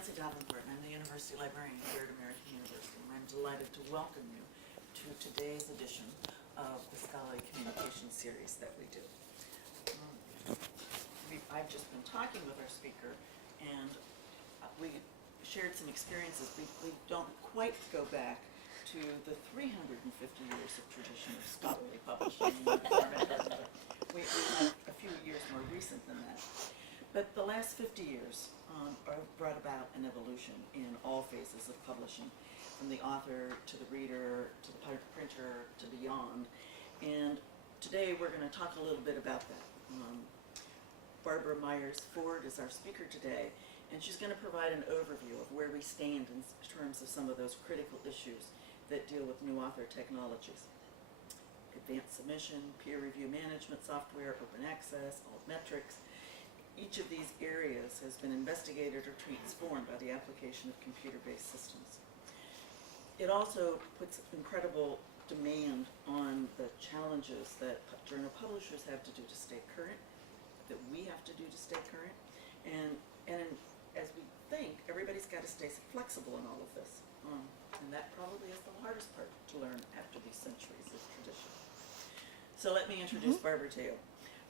Nancy Davenport, and I'm the University Librarian here at American University, and I'm delighted to welcome you to today's edition of the Scholarly Communication Series that we do. I've just been talking with our speaker, and we shared some experiences. We don't quite go back to the 350 years of tradition of scholarly publishing. We have a few years more recent than that. But the last 50 years brought about an evolution in all phases of publishing, from the author to the reader to the printer to beyond. And today we're going to talk a little bit about that. Barbara Meyers is our speaker today, and she's going to provide an overview of where we stand in terms of some of those critical issues that deal with new author technologies. Advanced submission, peer review management software, open access, altmetrics. Each of these areas has been investigated or transformed by the application of computer-based systems. It also puts incredible demand on the challenges that journal publishers have to do to stay current, that we have to do to stay current, and as we think, everybody's got to stay flexible in all of this, and that probably is the hardest part to learn after these centuries of tradition. So let me introduce Barbara to you.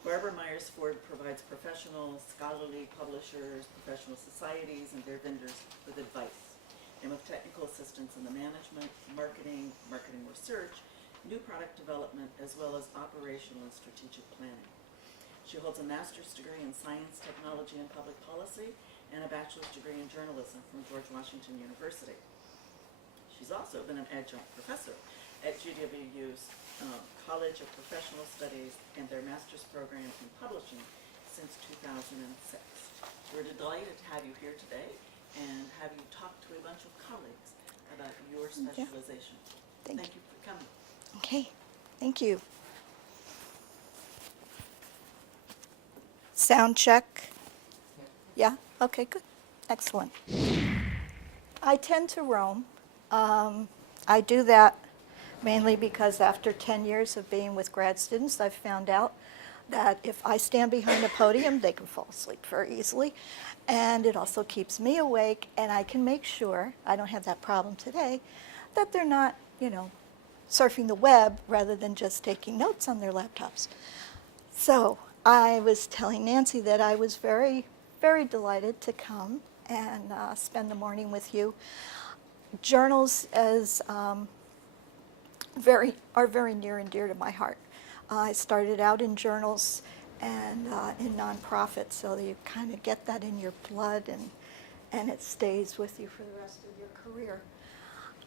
Barbara Meyers provides professional, scholarly publishers, professional societies, and their vendors with advice, and with technical assistance in the management, marketing research, new product development, as well as operational and strategic planning. She holds a master's degree in science, technology, and public policy, and a bachelor's degree in journalism from George Washington University. She's also been an adjunct professor at GWU's College of Professional Studies and their master's program in publishing since 2006. We're delighted to have you here today and have you talk to a bunch of colleagues about your specialization. Thank you for coming. Okay, thank you. Sound check? Yeah? Okay, good. Excellent. I tend to roam. I do that mainly because after 10 years of being with grad students, I've found out that if I stand behind a podium, they can fall asleep very easily. And it also keeps me awake, and I can make sure, I don't have that problem today, that they're not, surfing the web rather than just taking notes on their laptops. So I was telling Nancy that I was very, very delighted to come and spend the morning with you. Journals are very near and dear to my heart. I started out in journals and in nonprofits, so you kind of get that in your blood, and it stays with you for the rest of your career.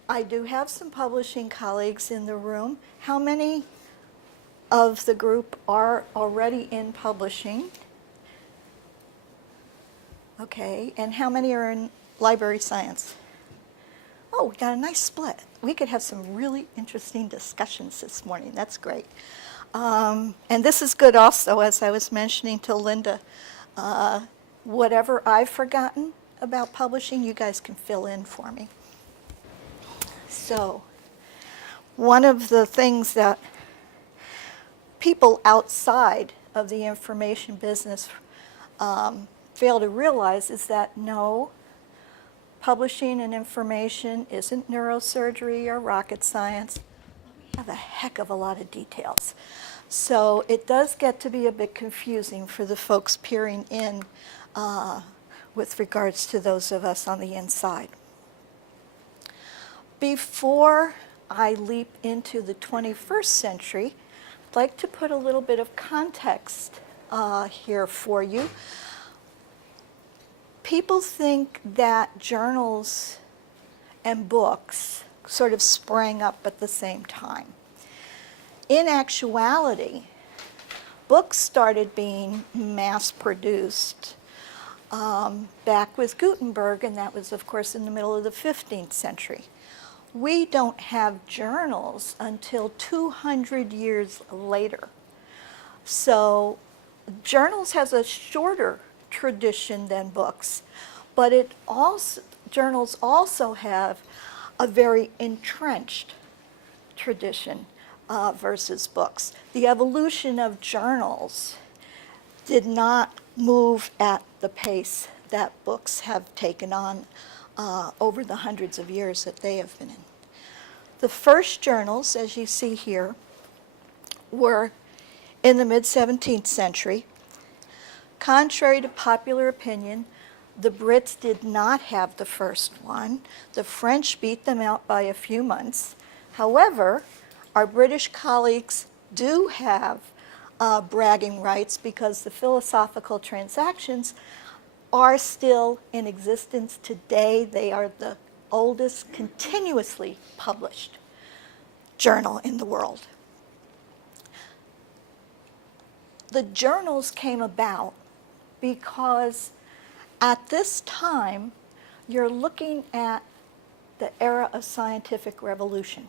I do have some publishing colleagues in the room. How many of the group are already in publishing? Okay, and how many are in library science? Oh, we got a nice split. We could have some really interesting discussions this morning. That's great. And this is good also, as I was mentioning to Linda. Whatever I've forgotten about publishing, you guys can fill in for me. So, one of the things that people outside of the information business fail to realize is that no, publishing and information isn't neurosurgery or rocket science. We have a heck of a lot of details. So it does get to be a bit confusing for the folks peering in with regards to those of us on the inside. Before I leap into the 21st century, I'd like to put a little bit of context here for you. People think that journals and books sort of sprang up at the same time. In actuality, books started being mass-produced back with Gutenberg, and that was, of course, in the middle of the 15th century. We don't have journals until 200 years later. So journals has a shorter tradition than books, but journals also have a very entrenched tradition versus books. The evolution of journals did not move at the pace that books have taken on over the hundreds of years that they have been in. The first journals, as you see here, were in the mid-17th century. Contrary to popular opinion, the Brits did not have the first one. The French beat them out by a few months. However, our British colleagues do have bragging rights because the Philosophical Transactions are still in existence today. They are the oldest continuously published journal in the world. The journals came about because at this time, you're looking at the era of scientific revolution,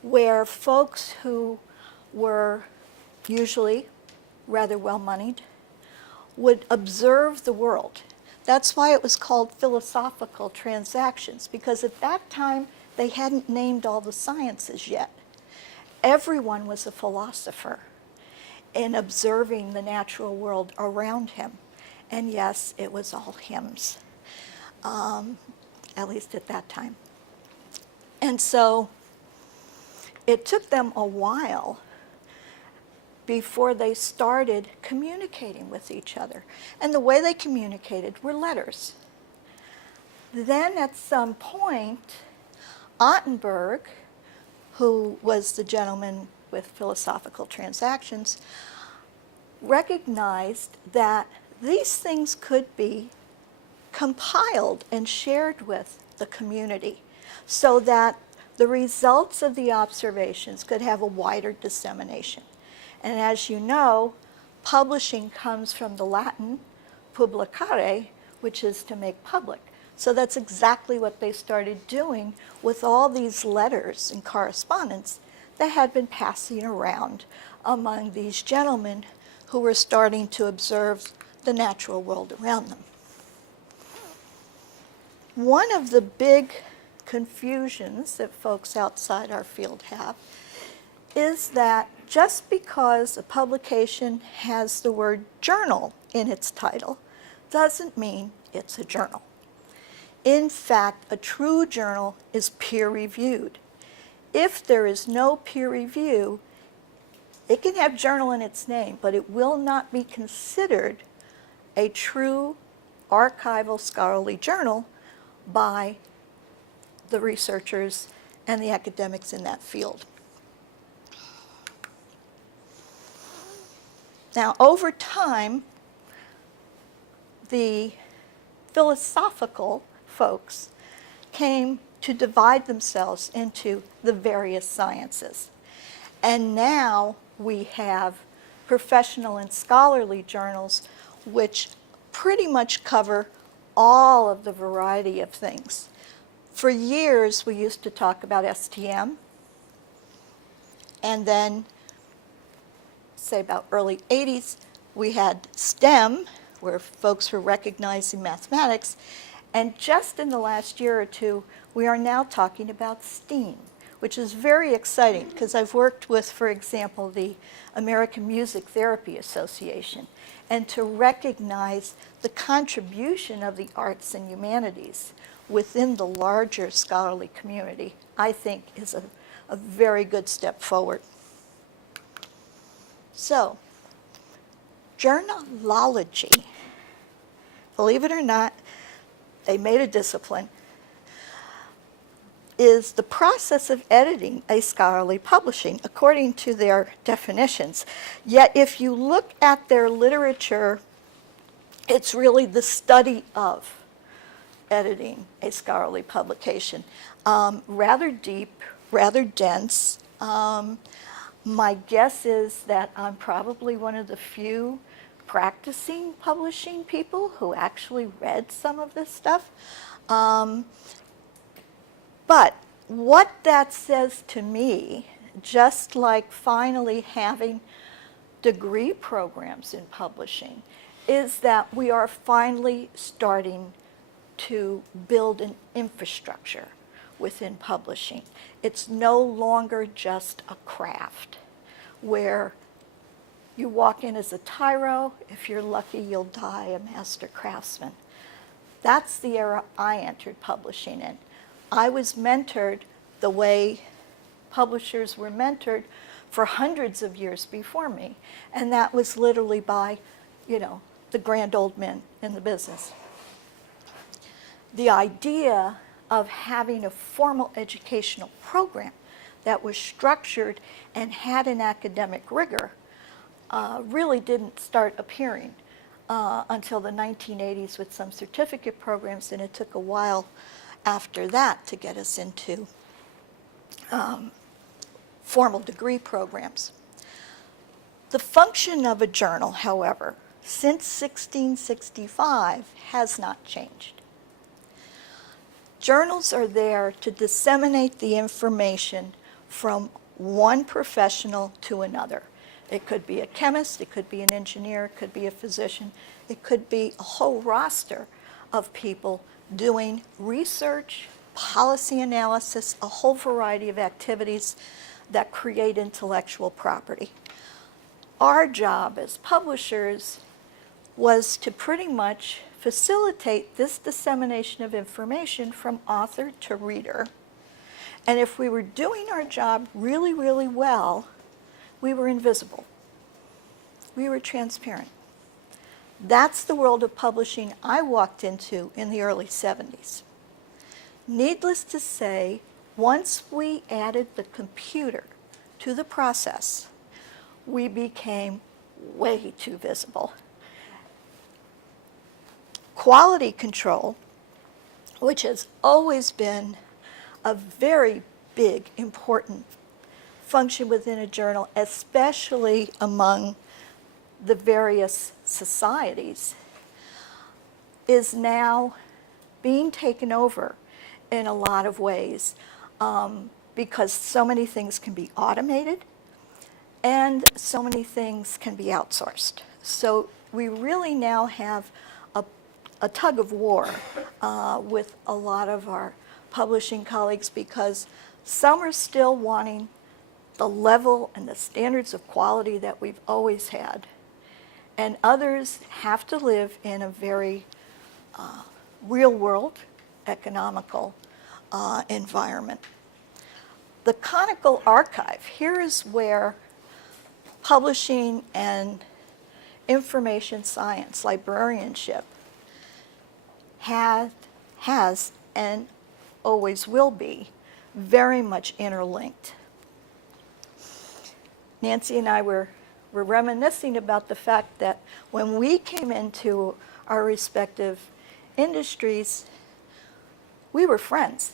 where folks who were usually rather well-moneyed would observe the world. That's why it was called Philosophical Transactions, because at that time, they hadn't named all the sciences yet. Everyone was a philosopher in observing the natural world around him. And yes, it was all hymns, at least at that time. And so it took them a while before they started communicating with each other. And the way they communicated were letters. Then at some point, Ottenberg, who was the gentleman with Philosophical Transactions, recognized that these things could be compiled and shared with the community so that the results of the observations could have a wider dissemination. And as you know, publishing comes from the Latin publicare, which is to make public. So that's exactly what they started doing with all these letters and correspondence that had been passing around among these gentlemen who were starting to observe the natural world around them. One of the big confusions that folks outside our field have is that just because a publication has the word journal in its title doesn't mean it's a journal. In fact, a true journal is peer-reviewed. If there is no peer review, it can have journal in its name, but it will not be considered a true archival scholarly journal by the researchers and the academics in that field. Now, over time, the philosophical folks came to divide themselves into the various sciences. And now we have professional and scholarly journals which pretty much cover all of the variety of things. For years, we used to talk about STM, and then, say about early 80s, we had STEM, where folks were recognizing mathematics, and just in the last year or two, we are now talking about STEAM, which is very exciting because I've worked with, for example, the American Music Therapy Association, and to recognize the contribution of the arts and humanities within the larger scholarly community, I think is a very good step forward. So, journalology, believe it or not, they made a discipline, is the process of editing a scholarly publishing according to their definitions. Yet if you look at their literature, it's really the study of editing a scholarly publication. Rather deep, rather dense. My guess is that I'm probably one of the few practicing publishing people who actually read some of this stuff. But what that says to me, just like finally having degree programs in publishing, is that we are finally starting to build an infrastructure within publishing. It's no longer just a craft where You walk in as a tyro. If you're lucky, you'll die a master craftsman. That's the era I entered publishing in. I was mentored the way publishers were mentored for hundreds of years before me. And that was literally by, the grand old men in the business. The idea of having a formal educational program that was structured and had an academic rigor really didn't start appearing until the 1980s with some certificate programs, and it took a while after that to get us into formal degree programs. The function of a journal, however, since 1665 has not changed. Journals are there to disseminate the information from one professional to another. It could be a chemist, it could be an engineer, it could be a physician, it could be a whole roster of people doing research, policy analysis, a whole variety of activities that create intellectual property. Our job as publishers was to pretty much facilitate this dissemination of information from author to reader. And if we were doing our job really, really well, we were invisible. We were transparent. That's the world of publishing I walked into in the early 70s. Needless to say, once we added the computer to the process, we became way too visible. Quality control, which has always been a very big, important function within a journal, especially among the various societies, is now being taken over in a lot of ways because so many things can be automated and so many things can be outsourced. So we really now have a tug of war with a lot of our publishing colleagues, because some are still wanting the level and the standards of quality that we've always had, and others have to live in a very real world, economical environment. The conical archive, here is where publishing and information science, librarianship, has and always will be very much interlinked. Nancy and I were reminiscing about the fact that when we came into our respective industries, we were friends.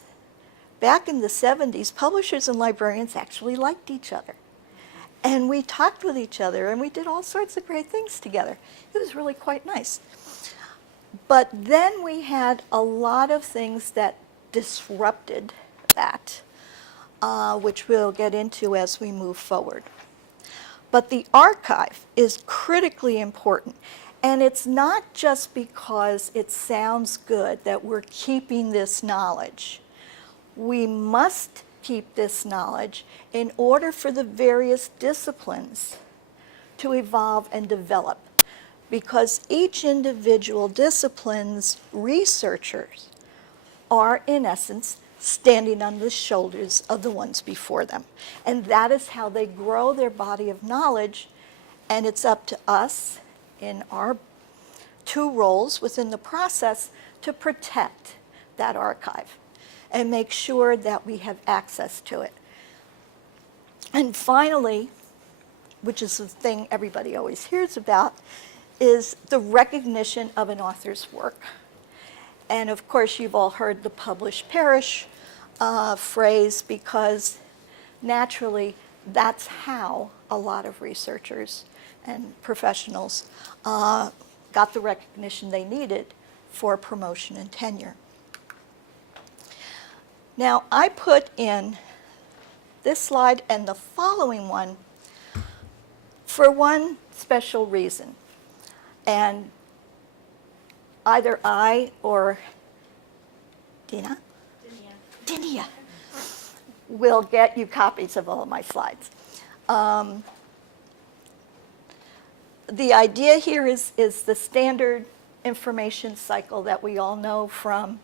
Back in the 70s, publishers and librarians actually liked each other. And we talked with each other, and we did all sorts of great things together. It was really quite nice. But then we had a lot of things that disrupted that, which we'll get into as we move forward. But the archive is critically important. And it's not just because it sounds good that we're keeping this knowledge. We must keep this knowledge in order for the various disciplines to evolve and develop, because each individual discipline's researchers are, in essence, standing on the shoulders of the ones before them. And that is how they grow their body of knowledge, and it's up to us in our two roles within the process to protect that archive and make sure that we have access to it. And finally, which is the thing everybody always hears about, is the recognition of an author's work. And of course, you've all heard the publish perish phrase, because naturally that's how a lot of researchers and professionals got the recognition they needed for promotion and tenure. Now, I put in this slide and the following one for one special reason. And either I or Dinia will get you copies of all of my slides. the idea here is the standard information cycle that we all know from,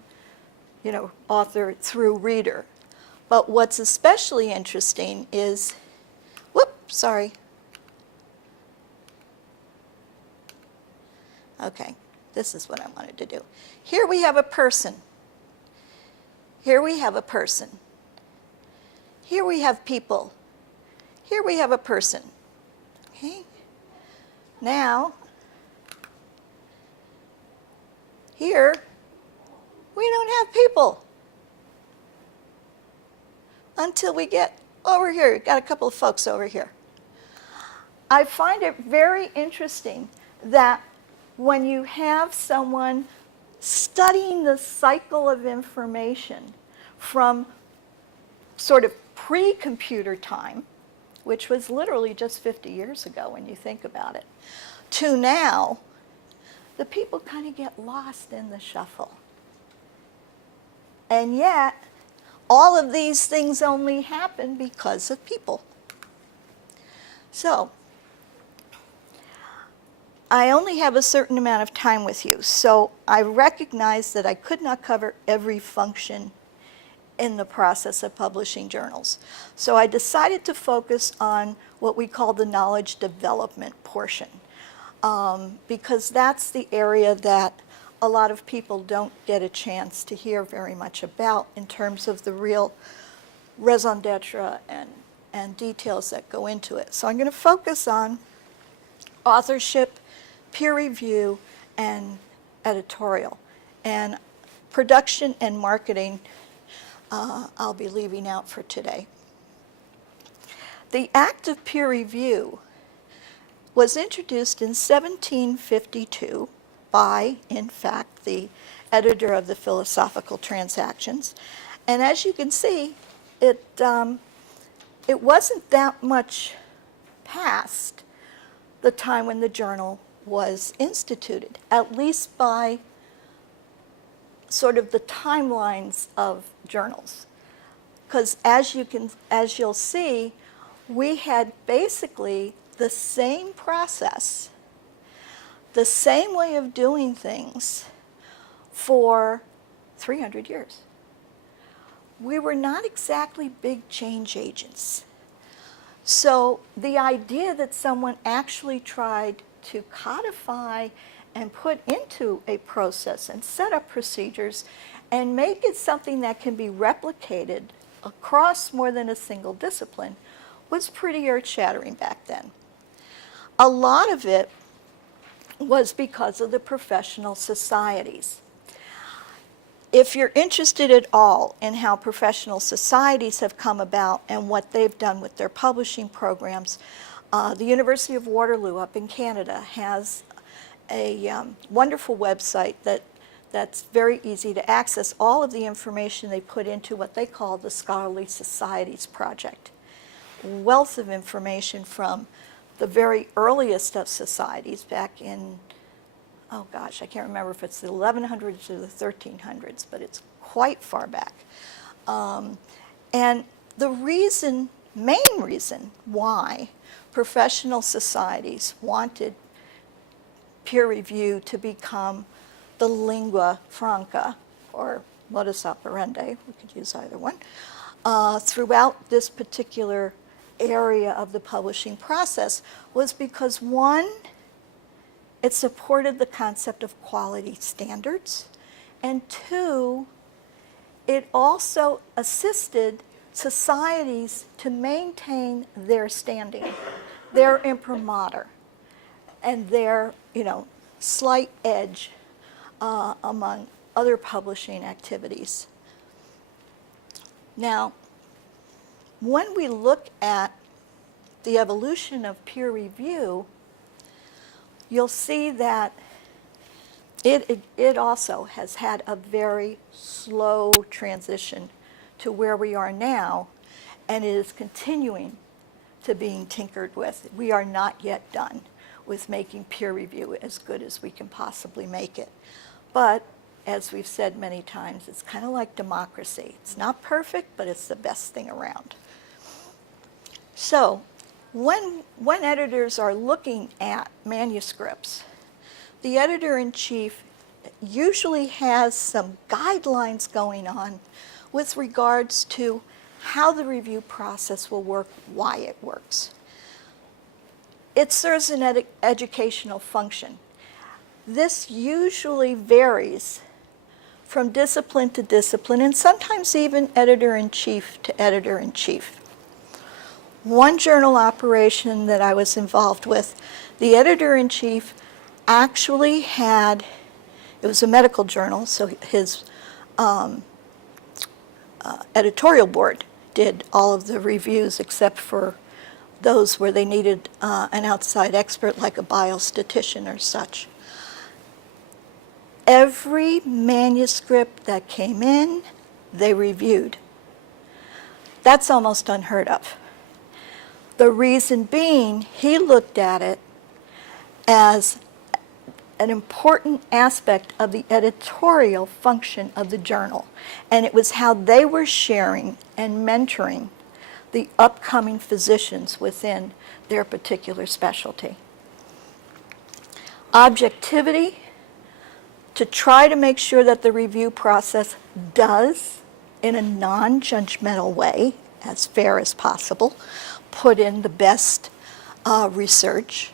author through reader. But what's especially interesting is, sorry. Okay, this is what I wanted to do. Here we have a person. Here we have a person. Here we have people. Here we have a person. Okay? Now, here, we don't have people. Until we get over here. We've got a couple of folks over here. I find it very interesting that when you have someone studying the cycle of information from sort of pre-computer time, which was literally just 50 years ago when you think about it, to now, the people kind of get lost in the shuffle. And yet, all of these things only happen because of people. So, I only have a certain amount of time with you, so I recognize that I could not cover every function in the process of publishing journals. So I decided to focus on what we call the knowledge development portion, because that's the area that a lot of people don't get a chance to hear very much about in terms of the real raison d'etre and details that go into it. So I'm going to focus on authorship, peer review, and editorial. And production and marketing, I'll be leaving out for today. The act of peer review was introduced in 1752 by, in fact, the editor of the Philosophical Transactions. And as you can see, it wasn't that much past the time when the journal was instituted, at least by sort of the timelines of journals. Because as you'll see, we had basically the same process, the same way of doing things for 300 years. We were not exactly big change agents. So the idea that someone actually tried to codify and put into a process and set up procedures and make it something that can be replicated across more than a single discipline was pretty earth-shattering back then. A lot of it was because of the professional societies. If you're interested at all in how professional societies have come about and what they've done with their publishing programs, the University of Waterloo up in Canada has a wonderful website that's very easy to access all of the information they put into what they call the Scholarly Societies Project. Wealth of information from the very earliest of societies back in, oh gosh, I can't remember if it's the 1100s or the 1300s, but it's quite far back. And the main reason why professional societies wanted peer review to become the lingua franca, or modus operandi, we could use either one, throughout this particular area of the publishing process was because, one, it supported the concept of quality standards, and two, it also assisted societies to maintain their standing, their imprimatur, and their, slight edge among other publishing activities. Now, when we look at the evolution of peer review, you'll see that it also has had a very slow transition to where we are now, and it is continuing to being tinkered with. We are not yet done with making peer review as good as we can possibly make it. But as we've said many times, it's kind of like democracy. It's not perfect, but it's the best thing around. So When editors are looking at manuscripts, the editor-in-chief usually has some guidelines going on with regards to how the review process will work, why it works. It serves an educational function. This usually varies from discipline to discipline, and sometimes even editor-in-chief to editor-in-chief. One journal operation that I was involved with, the editor-in-chief actually had, it was a medical journal, so his editorial board did all of the reviews except for those where they needed an outside expert like a biostatistician or such. Every manuscript that came in, they reviewed. That's almost unheard of. The reason being, he looked at it as an important aspect of the editorial function of the journal, and it was how they were sharing and mentoring the upcoming physicians within their particular specialty. Objectivity, to try to make sure that the review process does, in a non-judgmental way, as fair as possible, put in the best research,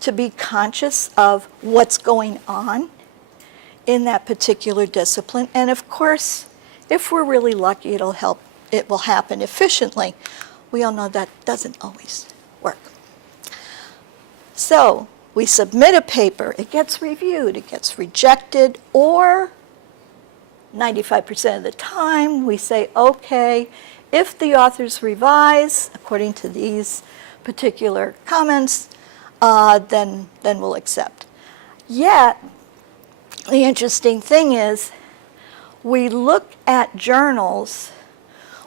to be conscious of what's going on in that particular discipline. And of course, if we're really lucky, it will happen efficiently. We all know that doesn't always work. So we submit a paper, it gets reviewed, it gets rejected, or 95% of the time we say, okay, if the authors revise according to these particular comments, then we'll accept. Yet, the interesting thing is, we look at journals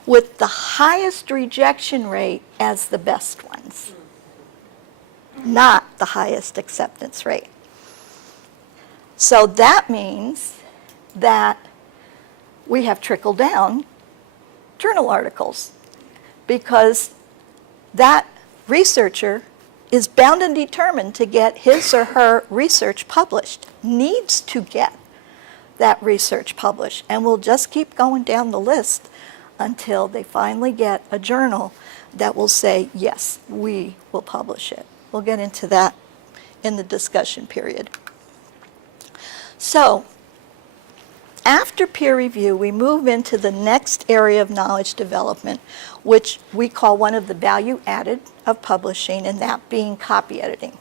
with the highest rejection rate as the best ones, not the highest acceptance rate. So that means that we have trickle-down journal articles, because that researcher is bound and determined to get his or her research published, needs to get that research published, and will just keep going down the list until they finally get a journal that will say, yes, we will publish it. We'll get into that in the discussion period. So, after peer review, we move into the next area of knowledge development, which we call one of the value added of publishing, and that being copy editing.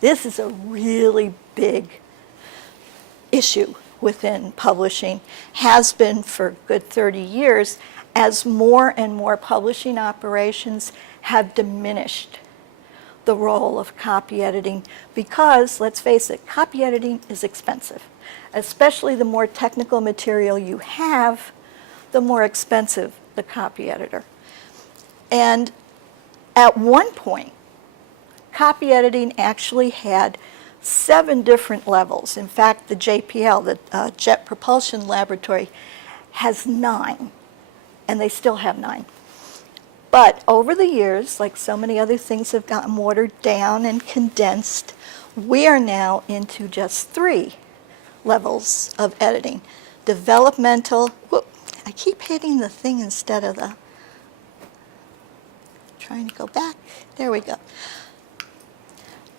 This is a really big issue within publishing, has been for a good 30 years, as more and more publishing operations have diminished the role of copy editing, because, let's face it, copy editing is expensive. Especially the more technical material you have, the more expensive the copy editor. And at one point, copy editing actually had 7 different levels. In fact, the JPL, the Jet Propulsion Laboratory, has 9, and they still have 9. But over the years, like so many other things have gotten watered down and condensed, we are now into just 3 levels of editing. Developmental, whoop, I keep hitting the thing instead of the, trying to go back, there we go.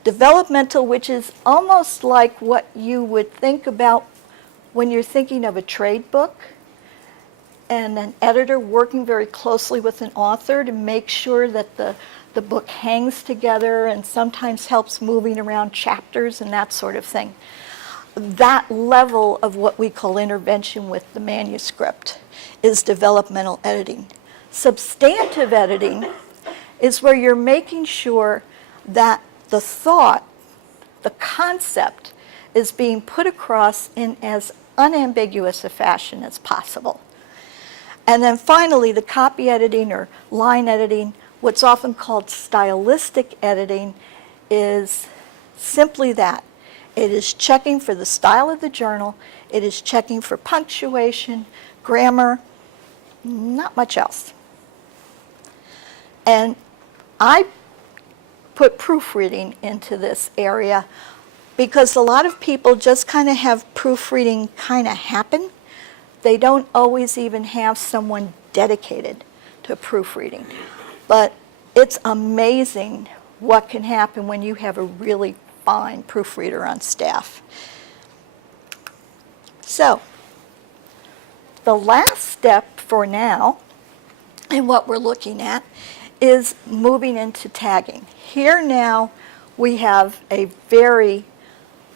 Developmental, which is almost like what you would think about when you're thinking of a trade book, and an editor working very closely with an author to make sure that the book hangs together and sometimes helps moving around chapters and that sort of thing. That level of what we call intervention with the manuscript is developmental editing. Substantive editing is where you're making sure that the thought, the concept, is being put across in as unambiguous a fashion as possible. And then finally, the copy editing or line editing, what's often called stylistic editing, is simply that. It is checking for the style of the journal, it is checking for punctuation, grammar, not much else. And I put proofreading into this area because a lot of people just kind of have proofreading kind of happen. They don't always even have someone dedicated to proofreading. But it's amazing what can happen when you have a really fine proofreader on staff. So, the last step for now, and what we're looking at, is moving into tagging. Here now we have a very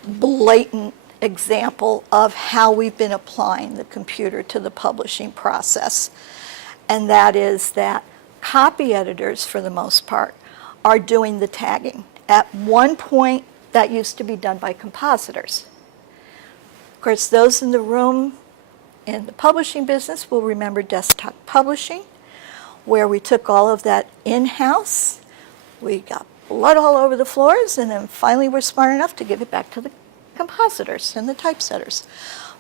blatant example of how we've been applying the computer to the publishing process. And that is that copy editors, for the most part, are doing the tagging. At one point, that used to be done by compositors. Of course, those in the room in the publishing business will remember desktop publishing, where we took all of that in-house. We got blood all over the floors, and then finally we're smart enough to give it back to the compositors and the typesetters.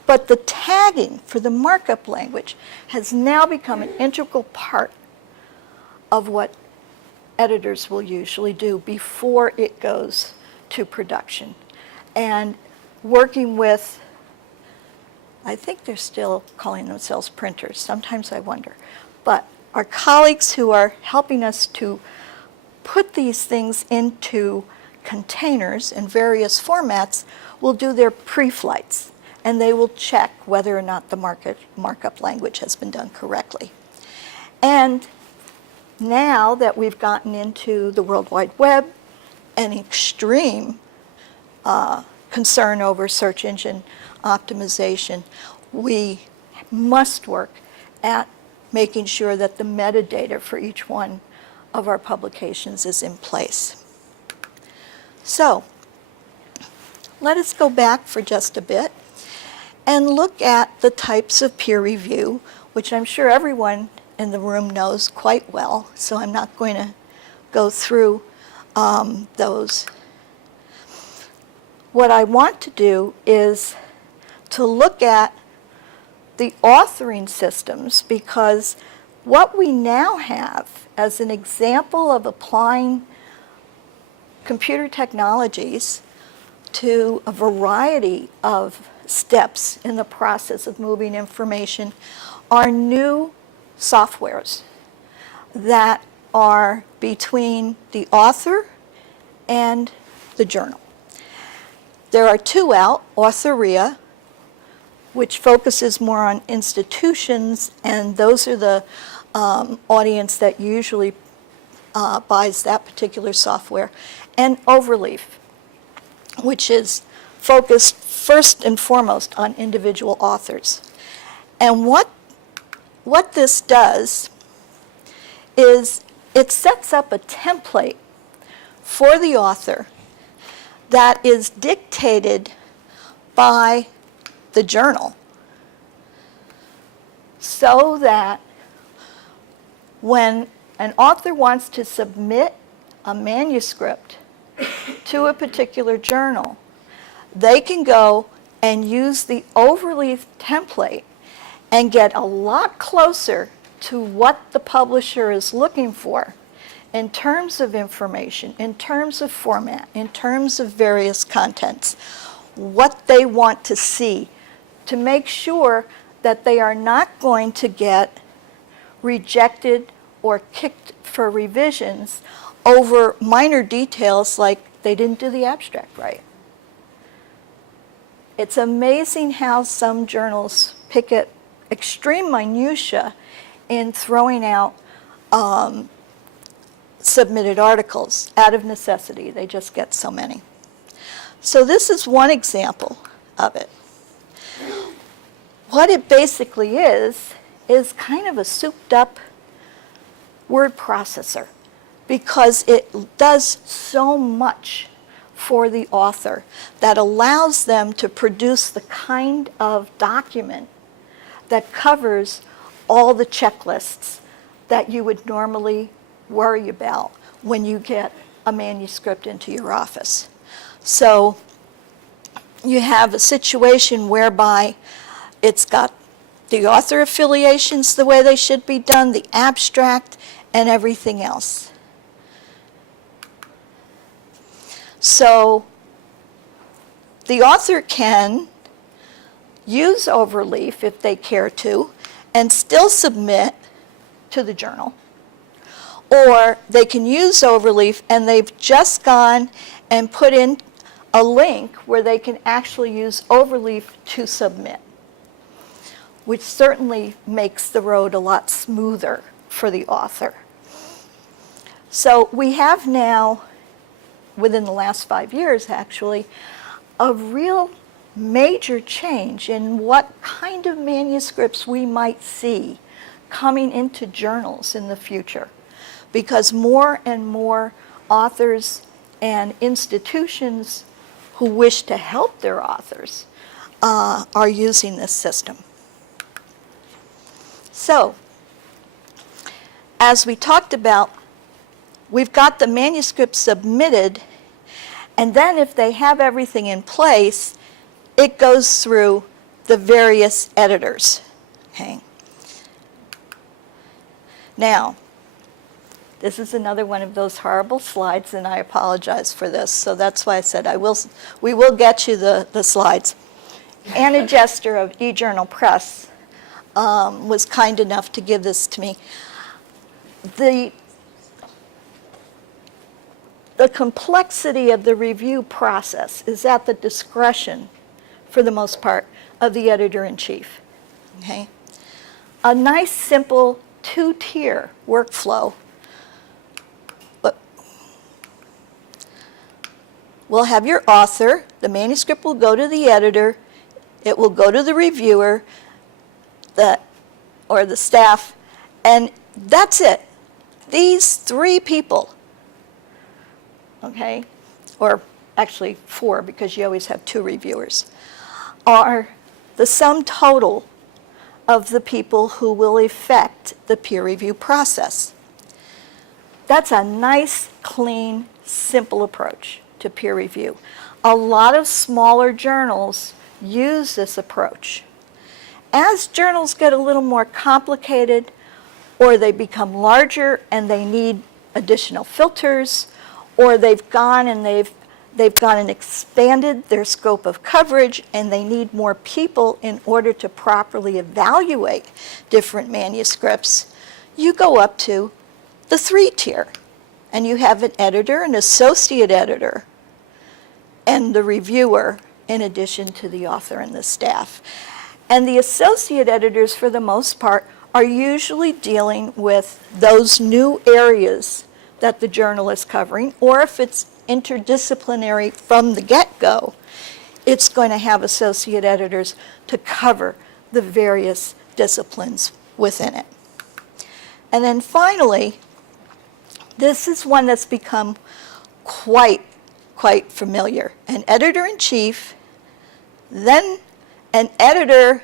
But the tagging for the markup language has now become an integral part of what editors will usually do before it goes to production. And working with, I think they're still calling themselves printers, sometimes I wonder, but our colleagues who are helping us to put these things into containers in various formats will do their pre-flights, and they will check whether or not the markup language has been done correctly. And now that we've gotten into the World Wide Web and extreme concern over search engine optimization, we must work at making sure that the metadata for each one of our publications is in place. So, let us go back for just a bit and look at the types of peer review, which I'm sure everyone in the room knows quite well, so I'm not going to go through those. What I want to do is to look at the authoring systems, because what we now have as an example of applying computer technologies to a variety of steps in the process of moving information are new softwares that are between the author and the journal. There are two out, Authoria, which focuses more on institutions, and those are the audience that usually buys that particular software, and Overleaf, which is focused first and foremost on individual authors. And what this does is it sets up a template for the author that is dictated by the journal, so that when an author wants to submit a manuscript to a particular journal, they can go and use the Overleaf template and get a lot closer to what the publisher is looking for in terms of information, in terms of format, in terms of various contents, what they want to see, to make sure that they are not going to get rejected or kicked for revisions over minor details like they didn't do the abstract right. It's amazing how some journals pick at extreme minutia in throwing out submitted articles out of necessity. They just get so many. So this is one example of it. What it basically is kind of a souped up word processor, because it does so much for the author that allows them to produce the kind of document that covers all the checklists that you would normally worry about when you get a manuscript into your office. So you have a situation whereby it's got the author affiliations the way they should be done, the abstract, and everything else. So the author can use overleaf if they care to and still submit to the journal. Or they can use overleaf and they've just gone and put in a link where they can actually use overleaf to submit, which certainly makes the road a lot smoother for the author. So we have now, within the last 5 years actually, a real major change in what kind of manuscripts we might see coming into journals in the future, because more and more authors and institutions who wish to help their authors are using this system. So, as we talked about, we've got the manuscript submitted, and then if they have everything in place, it goes through the various editors. Okay. Now, this is another one of those horrible slides, and I apologize for this. So that's why I said we will get you the slides. Anna Jester of eJournal Press was kind enough to give this to me. The complexity of the review process is at the discretion, for the most part, of the editor-in-chief. Okay? A nice, simple two-tier workflow. We'll have your author, the manuscript will go to the editor, it will go to the reviewer, or the staff, and that's it. These 3 people, okay, or actually 4 because you always have 2 reviewers, are the sum total of the people who will effect the peer review process. That's a nice, clean, simple approach to peer review. A lot of smaller journals use this approach. As journals get a little more complicated, or they become larger and they need additional filters, or they've gone and expanded their scope of coverage and they need more people in order to properly evaluate different manuscripts, you go up to the 3-tier. And you have an editor, an associate editor, and the reviewer, in addition to the author and the staff. And the associate editors, for the most part, are usually dealing with those new areas that the journal is covering, or if it's interdisciplinary from the get-go, it's going to have associate editors to cover the various disciplines within it. And then finally, this is one that's become quite familiar. An editor-in-chief, then an editor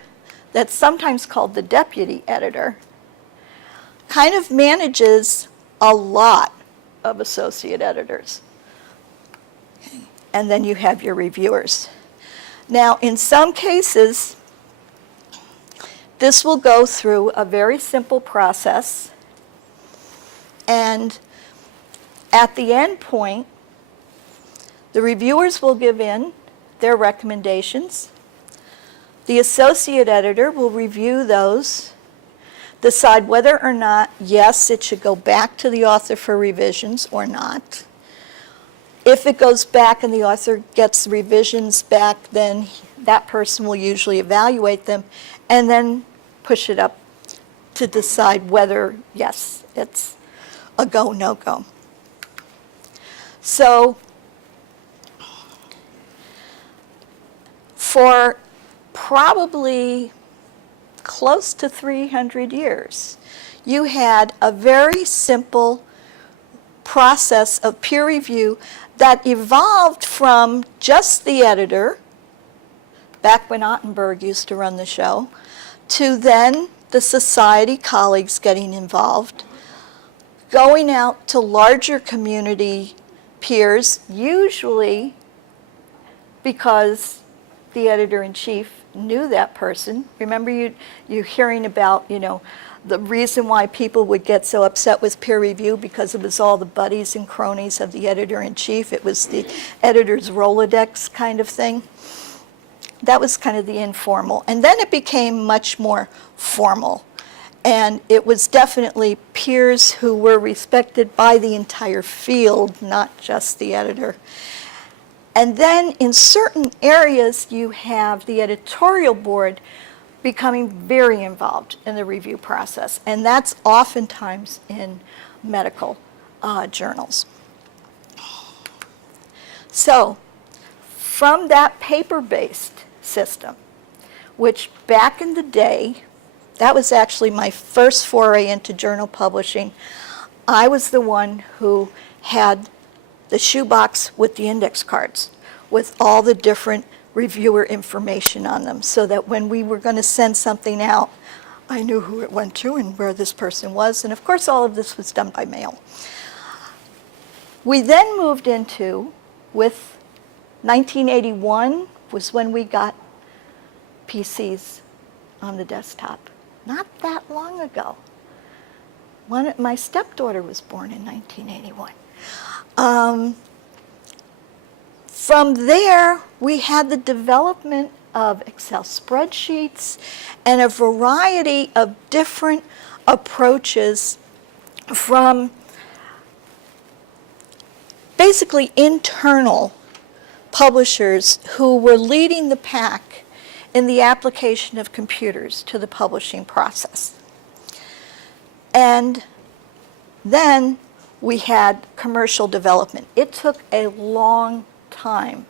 that's sometimes called the deputy editor, kind of manages a lot of associate editors. Okay. And then you have your reviewers. Now, in some cases, this will go through a very simple process, and at the end point, the reviewers will give in their recommendations. The associate editor will review those, decide whether or not, yes, it should go back to the author for revisions or not. If it goes back and the author gets revisions back, then that person will usually evaluate them and then push it up to decide whether, yes, it's a go, no-go. So for probably close to 300 years, you had a very simple process of peer review that evolved from just the editor, back when Ottenberg used to run the show, to then the society colleagues getting involved, going out to larger community peers, usually because the editor-in-chief knew that person. Remember, you're hearing about, the reason why people would get so upset with peer review, because it was all the buddies and cronies of the editor-in-chief. It was the editor's Rolodex kind of thing. That was kind of the informal. And then it became much more formal. And it was definitely peers who were respected by the entire field, not just the editor. And then in certain areas, you have the editorial board becoming very involved in the review process. And that's oftentimes in medical journals. So from that paper-based system, which back in the day, that was actually my first foray into journal publishing. I was the one who had the shoebox with the index cards with all the different reviewer information on them, so that when we were going to send something out, I knew who it went to and where this person was. And of course, all of this was done by mail. We then moved into, with 1981 was when we got PCs on the desktop. Not that long ago. My stepdaughter was born in 1981. From there, we had the development of Excel spreadsheets and a variety of different approaches from basically internal publishers who were leading the pack in the application of computers to the publishing process. And then we had commercial development. It took a long time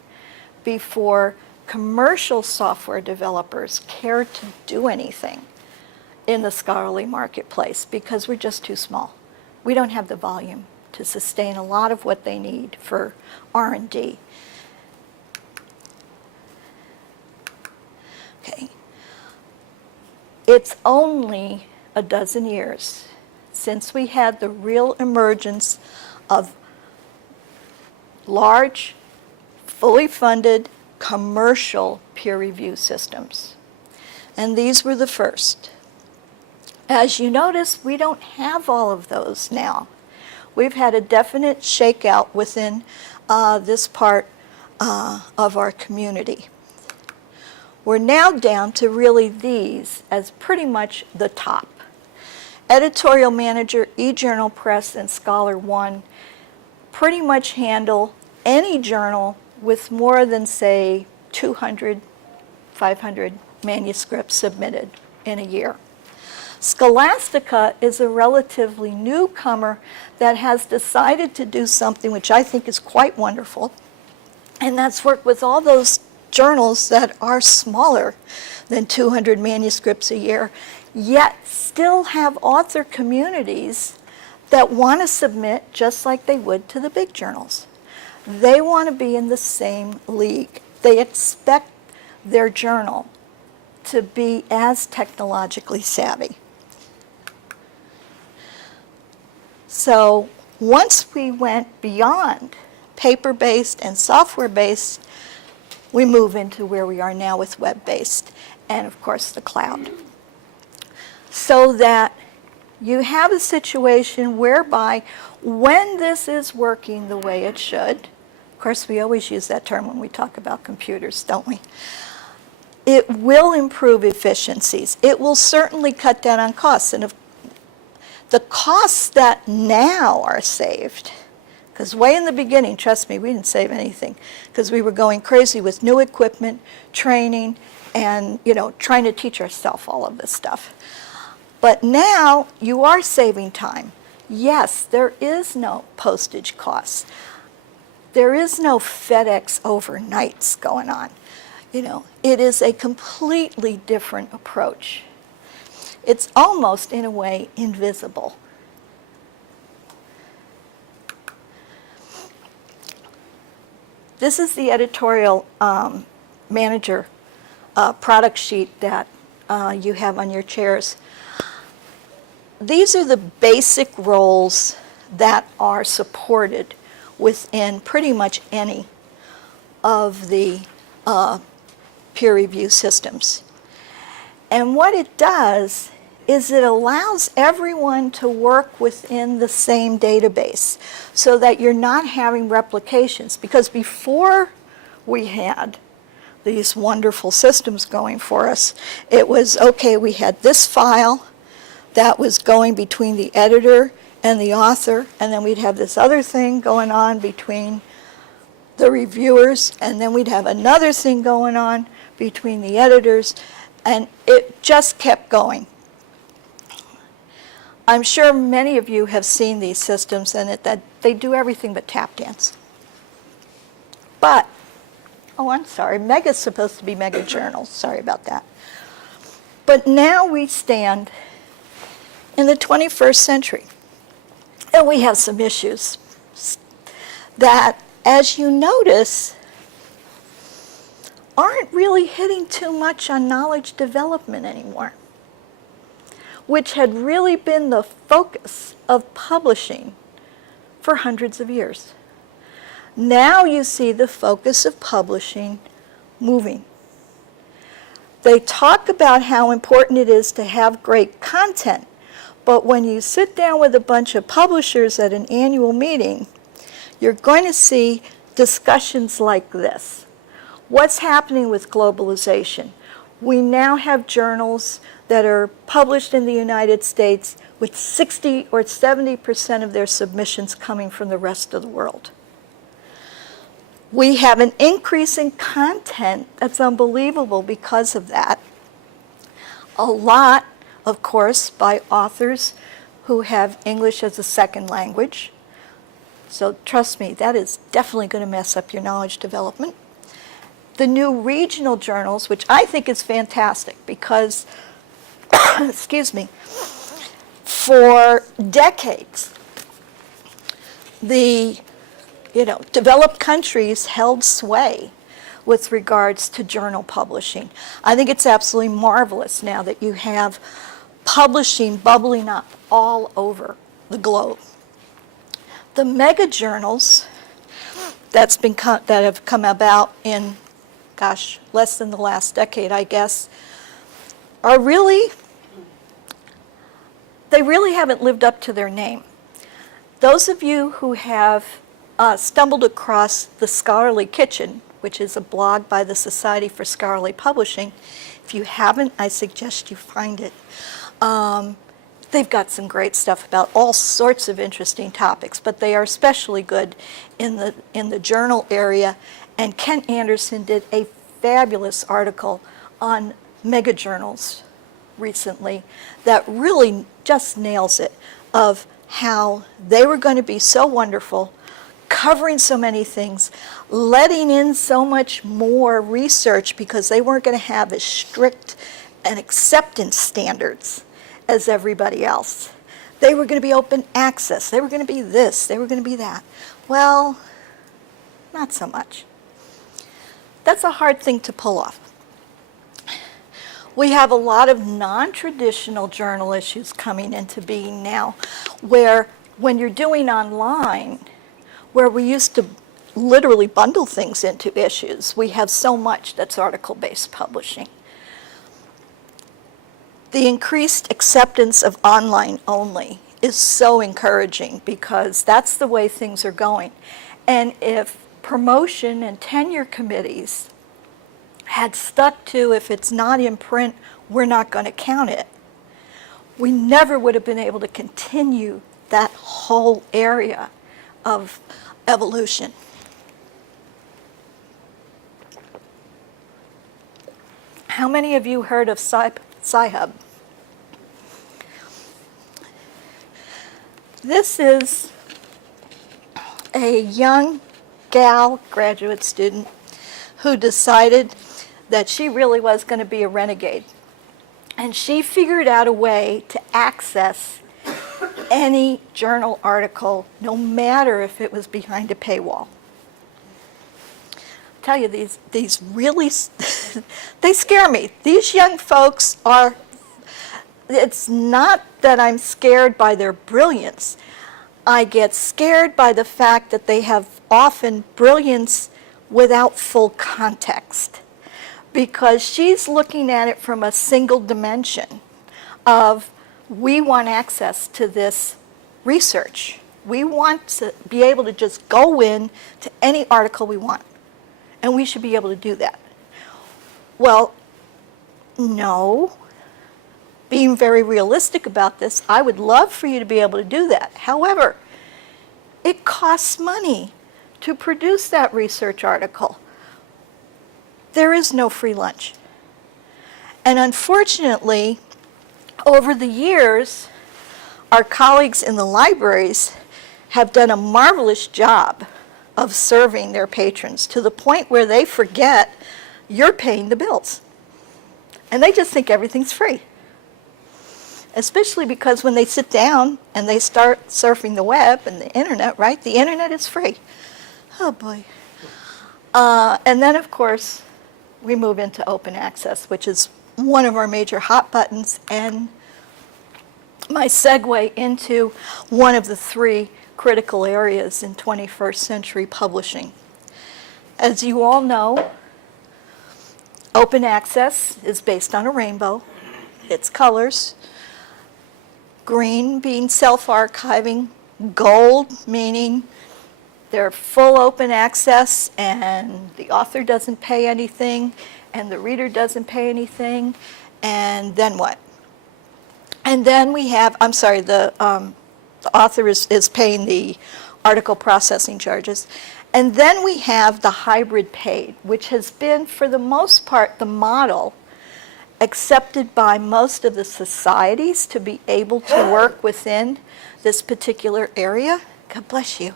before commercial software developers cared to do anything in the scholarly marketplace, because we're just too small. We don't have the volume to sustain a lot of what they need for R&D. Okay. It's only a dozen years since we had the real emergence of large, fully funded, commercial peer review systems. And these were the first. As you notice, we don't have all of those now. We've had a definite shakeout within this part of our community. We're now down to really these as pretty much the top. Editorial Manager, eJournal Press, and Scholar One pretty much handle any journal with more than, say, 200, 500 manuscripts submitted in a year. Scholastica is a relatively newcomer that has decided to do something which I think is quite wonderful, and that's work with all those journals that are smaller than 200 manuscripts a year, yet still have author communities that want to submit just like they would to the big journals. They want to be in the same league. They expect their journal to be as technologically savvy. So once we went beyond paper-based and software-based, we move into where we are now with web-based and, of course, the cloud. So that you have a situation whereby when this is working the way it should, of course, we always use that term when we talk about computers, don't we? It will improve efficiencies. It will certainly cut down on costs. And if the costs that now are saved, because way in the beginning, trust me, we didn't save anything, because we were going crazy with new equipment, training, and trying to teach ourselves all of this stuff. But now you are saving time. Yes, there is no postage costs. There is no FedEx overnights going on. It is a completely different approach. It's almost, in a way, invisible. This is the editorial manager product sheet that you have on your chairs. These are the basic roles that are supported within pretty much any of the peer review systems. And what it does is it allows everyone to work within the same database so that you're not having replications. Because before we had these wonderful systems going for us, it was, okay, we had this file that was going between the editor and the author, and then we'd have this other thing going on between the reviewers, and then we'd have another thing going on between the editors, and it just kept going. I'm sure many of you have seen these systems, and that they do everything but tap dance. But, oh, I'm sorry, Mega's supposed to be Mega Journals. Sorry about that. But now we stand in the 21st century, and we have some issues that, as you notice, aren't really hitting too much on knowledge development anymore, which had really been the focus of publishing for hundreds of years. Now you see the focus of publishing moving. They talk about how important it is to have great content, but when you sit down with a bunch of publishers at an annual meeting, you're going to see discussions like this. What's happening with globalization? We now have journals that are published in the United States with 60 or 70% of their submissions coming from the rest of the world. We have an increase in content that's unbelievable because of that. A lot, of course, by authors who have English as a second language. So trust me, that is definitely going to mess up your knowledge development. The new regional journals, which I think is fantastic because, excuse me, for decades, the developed countries held sway with regards to journal publishing. I think it's absolutely marvelous now that you have publishing bubbling up all over the globe. The mega journals that have come about in, gosh, less than the last decade, I guess, they really haven't lived up to their name. Those of you who have stumbled across the Scholarly Kitchen, which is a blog by the Society for Scholarly Publishing, if you haven't, I suggest you find it. They've got some great stuff about all sorts of interesting topics, but they are especially good in the journal area. And Ken Anderson did a fabulous article on mega journals recently that really just nails it, of how they were going to be so wonderful, covering so many things, letting in so much more research because they weren't going to have as strict an acceptance standards as everybody else. They were going to be open access. They were going to be this. They were going to be that. Well, not so much. That's a hard thing to pull off. We have a lot of non-traditional journal issues coming into being now, where when you're doing online, where we used to literally bundle things into issues, we have so much that's article-based publishing. The increased acceptance of online only is so encouraging because that's the way things are going. And if promotion and tenure committees had stuck to, if it's not in print, we're not going to count it, we never would have been able to continue that whole area of evolution. How many of you heard of Sci-Hub? This is a young gal, graduate student, who decided that she really was going to be a renegade. And she figured out a way to access any journal article, no matter if it was behind a paywall. I tell you, these really, they scare me. These young folks are, it's not that I'm scared by their brilliance. I get scared by the fact that they have often brilliance without full context, because she's looking at it from a single dimension of we want access to this research. We want to be able to just go in to any article we want, and we should be able to do that. Well, no. Being very realistic about this, I would love for you to be able to do that. However, it costs money to produce that research article. There is no free lunch. And unfortunately, over the years, our colleagues in the libraries have done a marvelous job of serving their patrons to the point where they forget you're paying the bills. And they just think everything's free. Especially because when they sit down and they start surfing the web and the internet, right? The internet is free. Oh boy. And then of course, we move into open access, which is one of our major hot buttons and my segue into one of the three critical areas in 21st century publishing. As you all know, open access is based on a rainbow. It's colors. Green being self-archiving, gold meaning they're full open access and the author doesn't pay anything and the reader doesn't pay anything, and then what? And then we have, the author is paying the article processing charges. And then we have the hybrid paid, which has been, for the most part, the model accepted by most of the societies to be able to work within this particular area. God bless you.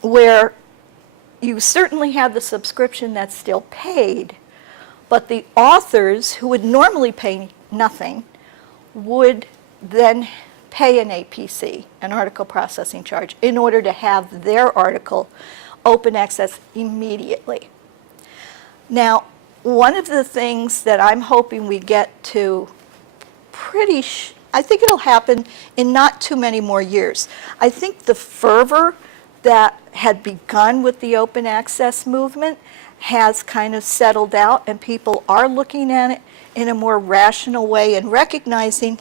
Where you certainly have the subscription that's still paid, but the authors who would normally pay nothing would then pay an APC, an article processing charge, in order to have their article open access immediately. Now, one of the things that I'm hoping we get to I think it'll happen in not too many more years. I think the fervor that had begun with the open access movement has kind of settled out, and people are looking at it in a more rational way and recognizing,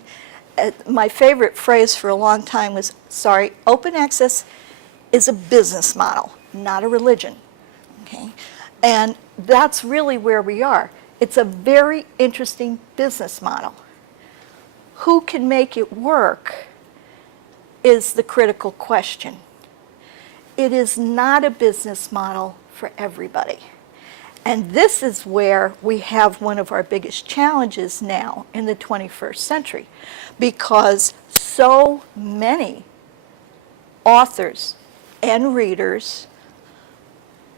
my favorite phrase for a long time was, open access is a business model, not a religion. Okay? And that's really where we are. It's a very interesting business model. Who can make it work is the critical question. It is not a business model for everybody. And this is where we have one of our biggest challenges now in the 21st century, because so many authors and readers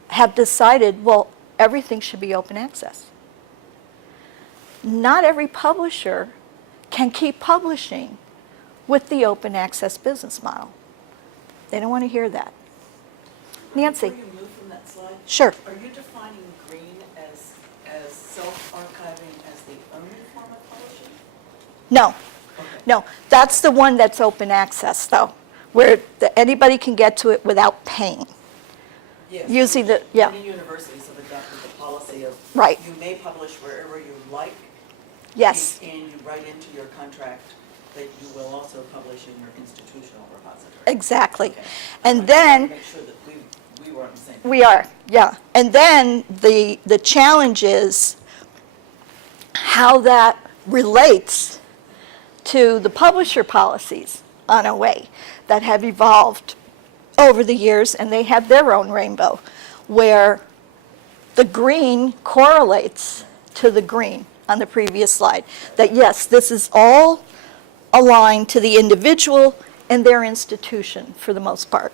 have decided, well, everything should be open access. Not every publisher can keep publishing with the open access business model. They don't want to hear that. Nancy. Before you move from that slide, Sure. are you defining green as self-archiving as the only form of publishing? No. Okay. No, that's the one that's open access, though, where anybody can get to it without paying. Yes. Using the, Many universities have adopted the policy of Right. you may publish wherever you like. Yes. And you write into your contract that you will also publish in your institutional repository. Exactly. Okay. And I wanted then, to make sure that we were on the same page. we are, yeah. And then the challenge is how that relates to the publisher policies on OA that have evolved over the years, and they have their own rainbow, where the green correlates to the green on the previous slide. That yes, this is all aligned to the individual and their institution for the most part.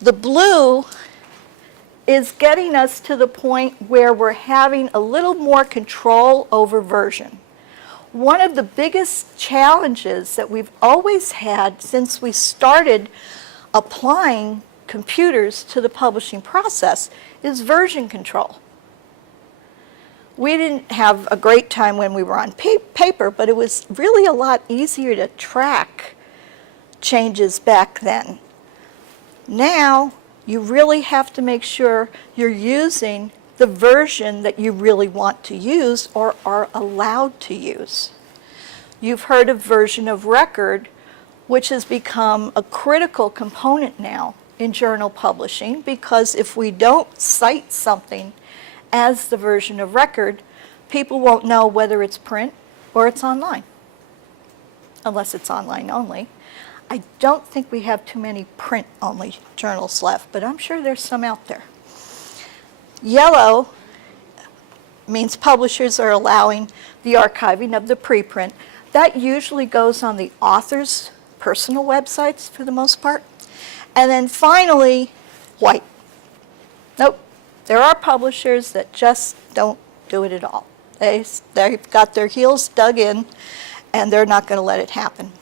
The blue is getting us to the point where we're having a little more control over version. One of the biggest challenges that we've always had since we started applying computers to the publishing process is version control. We didn't have a great time when we were on paper, but it was really a lot easier to track changes back then. Now, you really have to make sure you're using the version that you really want to use or are allowed to use. You've heard of version of record, which has become a critical component now in journal publishing, because if we don't cite something as the version of record, people won't know whether it's print or it's online, unless it's online only. I don't think we have too many print-only journals left, but I'm sure there's some out there. Yellow means publishers are allowing the archiving of the preprint. That usually goes on the author's personal websites for the most part. And then finally, white. Nope, there are publishers that just don't do it at all. They've got their heels dug in, and they're not going to let it happen.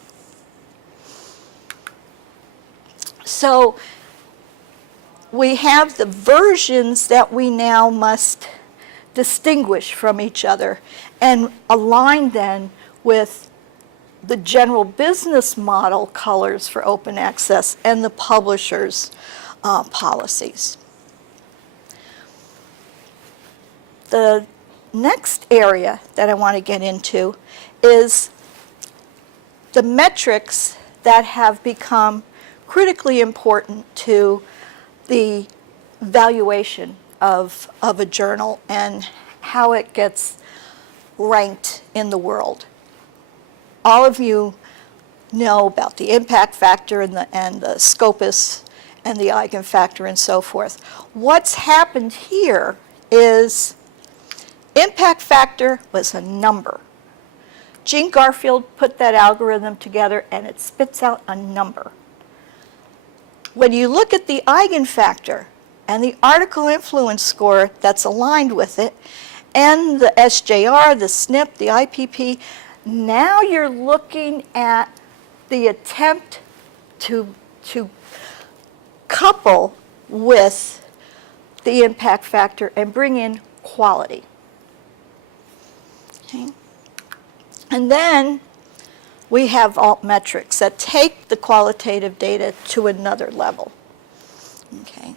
So we have the versions that we now must distinguish from each other and align then with the general business model colors for open access and the publisher's policies. The next area that I want to get into is the metrics that have become critically important to the valuation of a journal and how it gets ranked in the world. All of you know about the impact factor and the Scopus and the eigenfactor and so forth. What's happened here is impact factor was a number. Gene Garfield put that algorithm together and it spits out a number. When you look at the eigenfactor and the article influence score that's aligned with it, and the SJR, the SNP, the IPP, now you're looking at the attempt to couple with the impact factor and bring in quality. Okay. And then we have altmetrics that take the qualitative data to another level. Okay.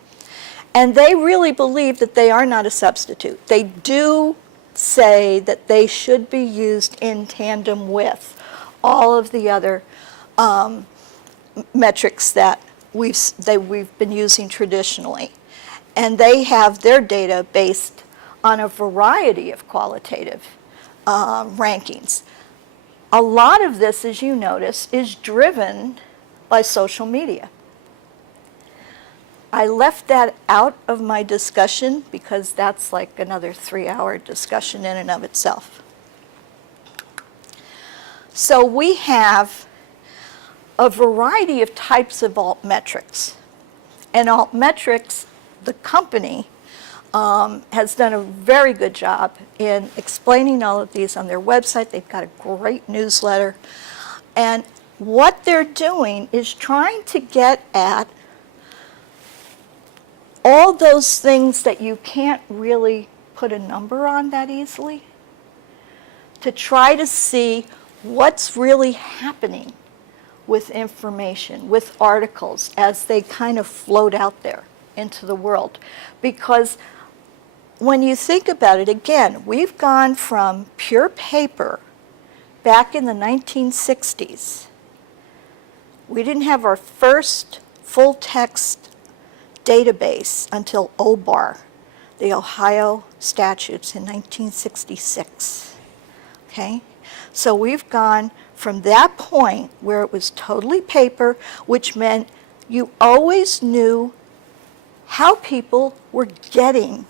And they really believe that they are not a substitute. They do say that they should be used in tandem with all of the other metrics that we've been using traditionally. And they have their data based on a variety of qualitative rankings. A lot of this, as you notice, is driven by social media. I left that out of my discussion because that's like another 3-hour discussion in and of itself. So we have a variety of types of altmetrics. And altmetrics, the company, has done a very good job in explaining all of these on their website. They've got a great newsletter. And what they're doing is trying to get at all those things that you can't really put a number on that easily, to try to see what's really happening with information, with articles, as they kind of float out there into the world. Because when you think about it, again, we've gone from pure paper back in the 1960s. We didn't have our first full text database until OBAR, the Ohio statutes, in 1966. Okay? So we've gone from that point where it was totally paper, which meant you always knew how people were getting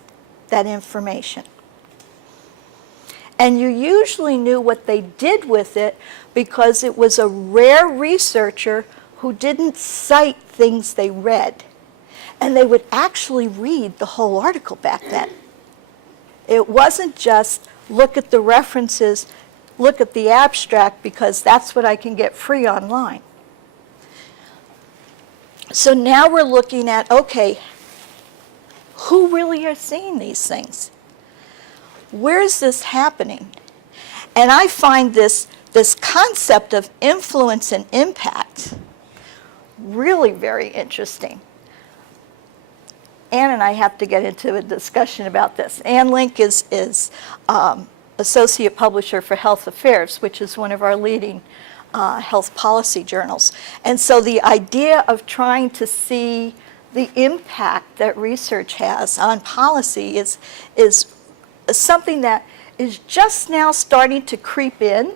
that information. And you usually knew what they did with it because it was a rare researcher who didn't cite things they read. And they would actually read the whole article back then. It wasn't just look at the references, look at the abstract because that's what I can get free online. So now we're looking at, okay, who really are seeing these things? Where is this happening? And I find this concept of influence and impact really very interesting. Ann and I have to get into a discussion about this. Ann Link is a associate publisher for Health Affairs, which is one of our leading health policy journals. And so the idea of trying to see the impact that research has on policy is something that is just now starting to creep in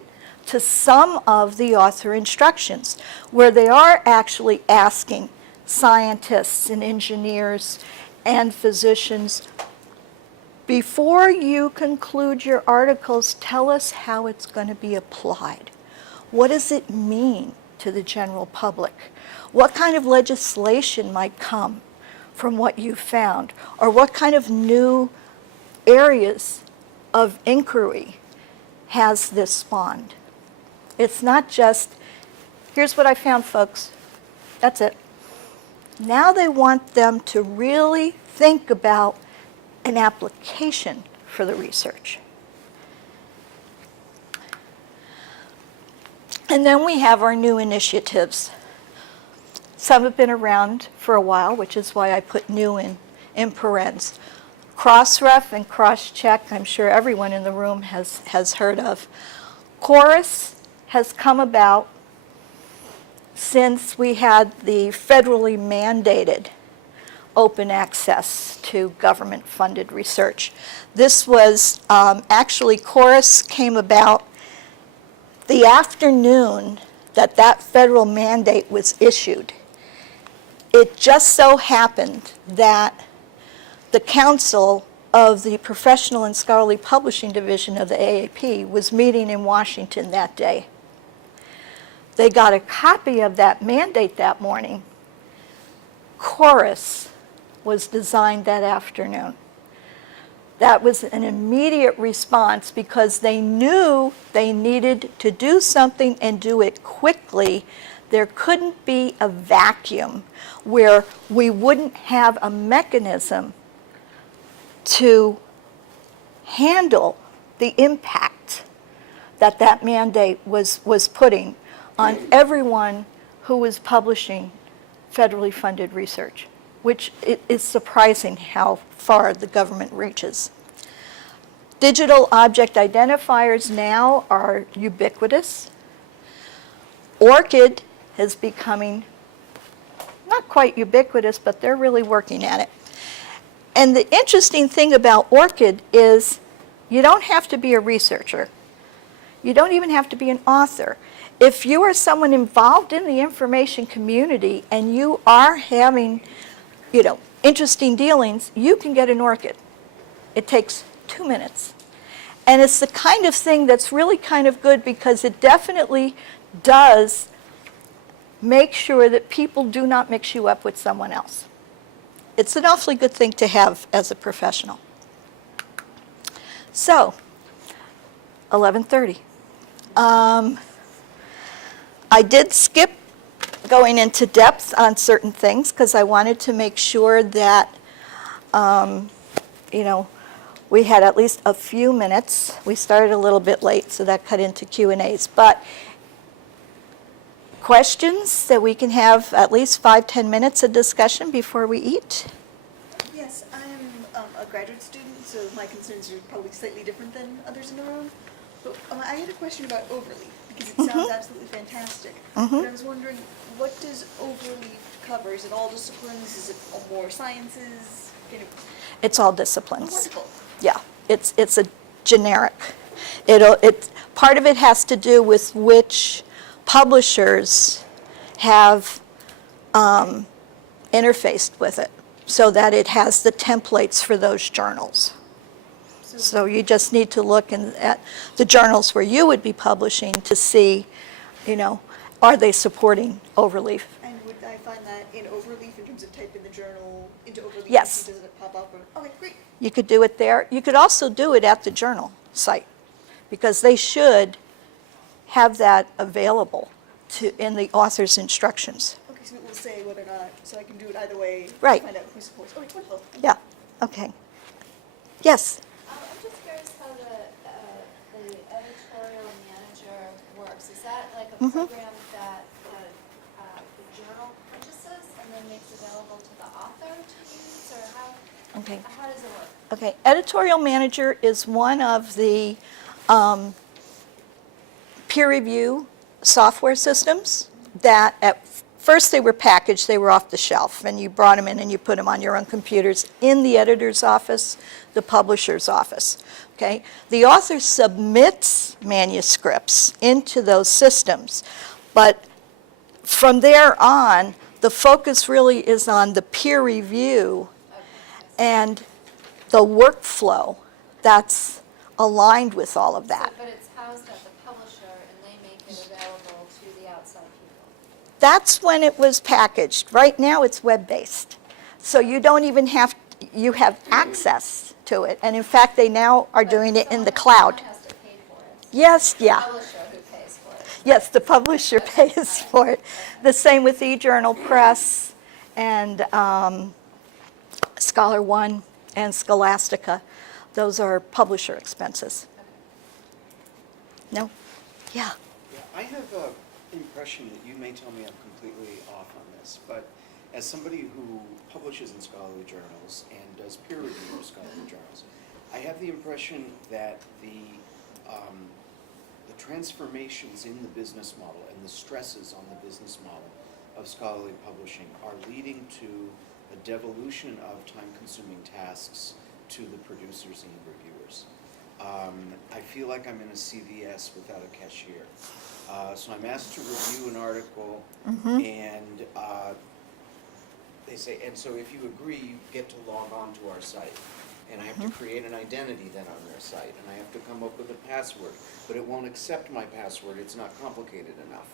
to some of the author instructions, where they are actually asking scientists and engineers and physicians, before you conclude your articles, tell us how it's going to be applied. What does it mean to the general public? What kind of legislation might come from what you found? Or what kind of new areas of inquiry has this spawned? It's not just, here's what I found, folks. That's it. Now they want them to really think about an application for the research. And then we have our new initiatives. Some have been around for a while, which is why I put new in parens. Crossref and Crosscheck, I'm sure everyone in the room has heard of. Chorus has come about since we had the federally mandated open access to government-funded research. This was, actually, Chorus came about the afternoon that federal mandate was issued. It just so happened that the Council of the Professional and Scholarly Publishing Division of the AAP was meeting in Washington that day. They got a copy of that mandate that morning. Chorus was designed that afternoon. That was an immediate response because they knew they needed to do something and do it quickly. There couldn't be a vacuum where we wouldn't have a mechanism to handle the impact that mandate was putting on everyone who was publishing federally funded research, which is surprising how far the government reaches. Digital object identifiers now are ubiquitous. ORCID is becoming not quite ubiquitous, but they're really working at it. And the interesting thing about ORCID is you don't have to be a researcher. You don't even have to be an author. If you are someone involved in the information community and you are having, interesting dealings, you can get an ORCID. It takes 2 minutes. And it's the kind of thing that's really kind of good because it definitely does make sure that people do not mix you up with someone else. It's an awfully good thing to have as a professional. So, 11:30. I did skip going into depth on certain things because I wanted to make sure that, we had at least a few minutes. We started a little bit late, so that cut into Q&As. But questions that we can have at least 5-10 minutes of discussion before we eat? Yes, I'm a graduate student, so my concerns are probably slightly different than others in the room. But I had a question about overleaf, because it sounds absolutely fantastic. But I was wondering, what does overleaf cover? Is it all disciplines? Is it more sciences? It's all disciplines. Oh, wonderful. Yeah, it's a generic. Part of it has to do with which publishers have interfaced with it, so that it has the templates for those journals. So you just need to look at the journals where you would be publishing to see, are they supporting overleaf? And would I find that in overleaf in terms of type in the journal into overleaf? Yes. Does it pop up? Okay, great. You could do it there. You could also do it at the journal site, because they should have that available in the author's instructions. Okay, so it will say whether or not, so I can do it either way. Right. Find out who supports. Okay, wonderful. Yeah, okay. Yes? I'm just curious how the editorial manager works. Is that like a program that the journal purchases and then makes available to the author to use, or how Okay. does it work? Okay, editorial manager is one of the peer review software systems that at first they were packaged, they were off the shelf, and you brought them in and you put them on your own computers in the editor's office, the publisher's office. Okay? The author submits manuscripts into those systems, but from there on, the focus really is on the peer review and the workflow that's aligned with all of that. But it's housed at the publisher and they make it available to the outside people. That's when it was packaged. Right now, it's web-based. So you don't even have, you have access to it. And in fact, they now are doing it in the cloud. Someone has to pay for it. Yes, yeah. The publisher who pays for it. Yes, the publisher pays for it. The same with eJournal Press and Scholar One and Scholastica. Those are publisher expenses. No? Yeah. Yeah, I have an impression that you may tell me I'm completely off on this, but as somebody who publishes in scholarly journals and does peer review of scholarly journals, I have the impression that the transformations in the business model and the stresses on the business model of scholarly publishing are leading to a devolution of time-consuming tasks to the producers and the reviewers. I feel like I'm in a CVS without a cashier. So I'm asked to review an article, and they say, and so if you agree, you get to log on to our site. And I have to create an identity then on their site, and I have to come up with a password, but it won't accept my password, it's not complicated enough.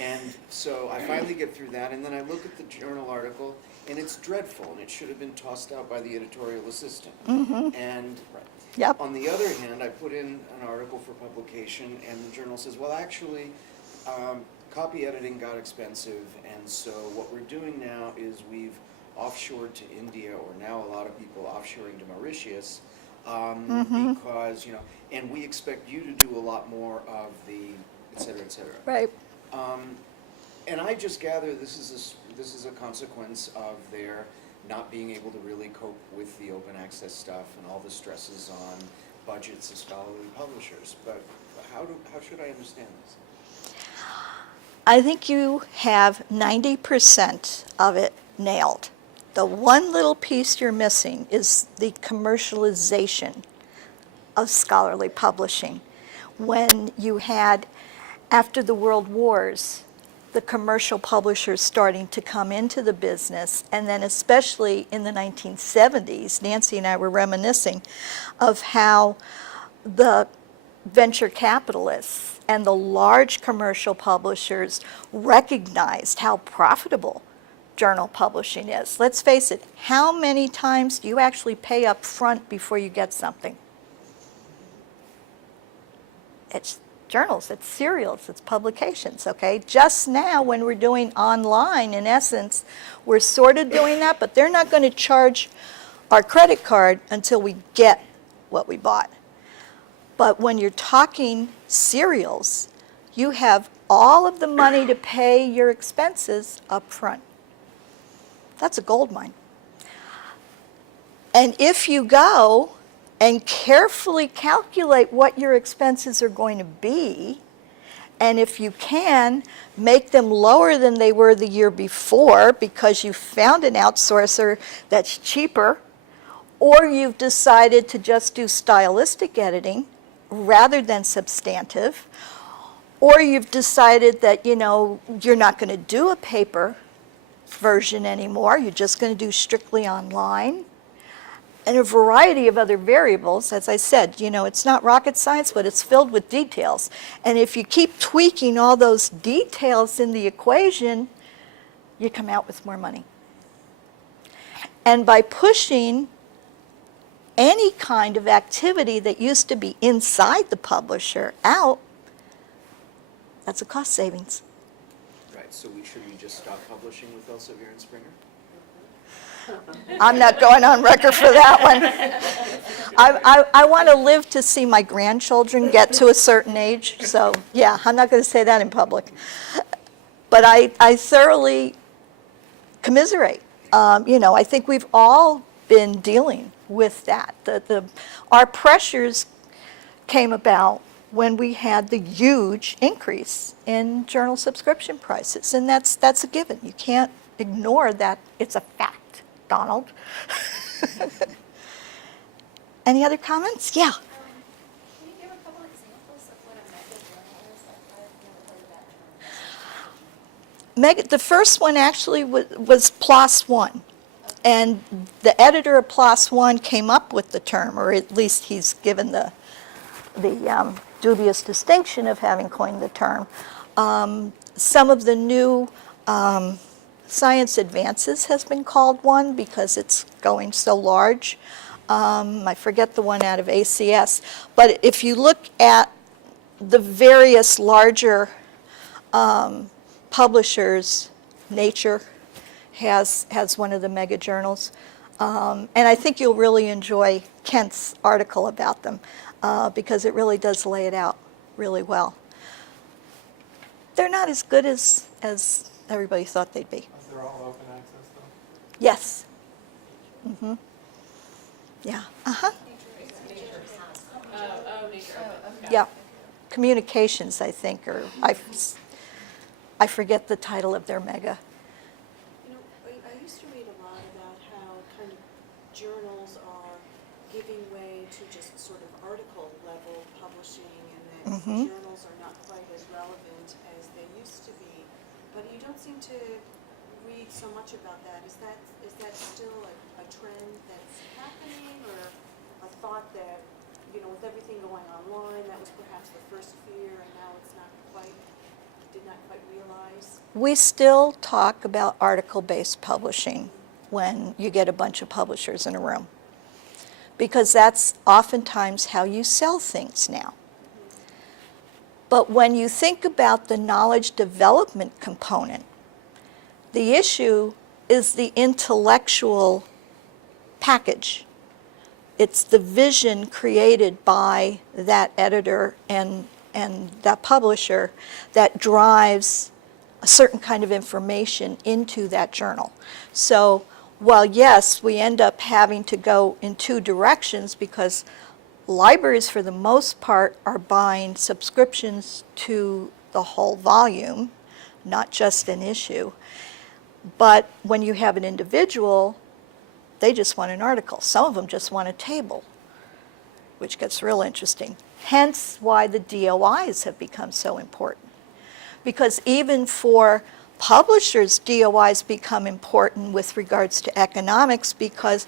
And so I finally get through that, and then I look at the journal article, and it's dreadful, and it should have been tossed out by the editorial assistant. And Yep. on the other hand, I put in an article for publication, and the journal says, well, actually, copy editing got expensive, and so what we're doing now is we've offshored to India, or now a lot of people offshoring to Mauritius, because, you know, and we expect you to do a lot more of the, et cetera, et cetera. Right. And I just gather this is a consequence of their not being able to really cope with the open access stuff and all the stresses on budgets of scholarly publishers. But how should I understand this? I think you have 90% of it nailed. The one little piece you're missing is the commercialization of scholarly publishing. When you had, after the World Wars, the commercial publishers starting to come into the business, and then especially in the 1970s, Nancy and I were reminiscing of how the venture capitalists and the large commercial publishers recognized how profitable journal publishing is. Let's face it, how many times do you actually pay up front before you get something? It's journals, it's serials, it's publications, okay? Just now when we're doing online, in essence, we're sort of doing that, but they're not going to charge our credit card until we get what we bought. But when you're talking serials, you have all of the money to pay your expenses up front. That's a gold mine. And if you go and carefully calculate what your expenses are going to be, and if you can, make them lower than they were the year before because you found an outsourcer that's cheaper, or you've decided to just do stylistic editing rather than substantive, or you've decided that, you know, you're not going to do a paper version anymore, you're just going to do strictly online, and a variety of other variables. As I said, you know, it's not rocket science, but it's filled with details. And if you keep tweaking all those details in the equation, you come out with more money. And by pushing any kind of activity that used to be inside the publisher out, that's a cost savings. Right, so should we just stop publishing with Elsevier and Springer? I'm not going on record for that one. I want to live to see my grandchildren get to a certain age, so yeah, I'm not going to say that in public. But I thoroughly commiserate. You know, I think we've all been dealing with that. Our pressures came about when we had the huge increase in journal subscription prices. And that's a given. You can't ignore that. It's a fact, Donald. Any other comments? Yeah. Can you give a couple examples of what a mega journal is? I've never heard of that term. The first one actually was PLOS One. And the editor of PLOS One came up with the term, or at least he's given the dubious distinction of having coined the term. Some of the new science advances has been called one because it's going so large. I forget the one out of ACS. But if you look at the various larger publishers, Nature has one of the mega journals. And I think you'll really enjoy Kent's article about them because it really does lay it out really well. They're not as good as everybody thought they'd be. They're all open access though? Yes. Mm-hmm. Yeah. Uh-huh. Yeah. Communications, I think, or I forget the title of their mega. You know, I used to read a lot about how kind of journals are giving way to just sort of article level publishing, and that Mhm. journals are not quite as relevant as they used to be. But you don't seem to read so much about that. Is that still a trend that's happening, or a thought that, you know, with everything going online, that was perhaps the first fear, and now it's not quite, did not quite realize? We still talk about article-based publishing when you get a bunch of publishers in a room, because that's oftentimes how you sell things now. But when you think about the knowledge development component, the issue is the intellectual package. It's the vision created by that editor and that publisher that drives a certain kind of information into that journal. So while yes, we end up having to go in two directions because libraries for the most part are buying subscriptions to the whole volume, not just an issue. But when you have an individual, they just want an article. Some of them just want a table, which gets real interesting. Hence why the DOIs have become so important. Because even for publishers, DOIs become important with regards to economics, because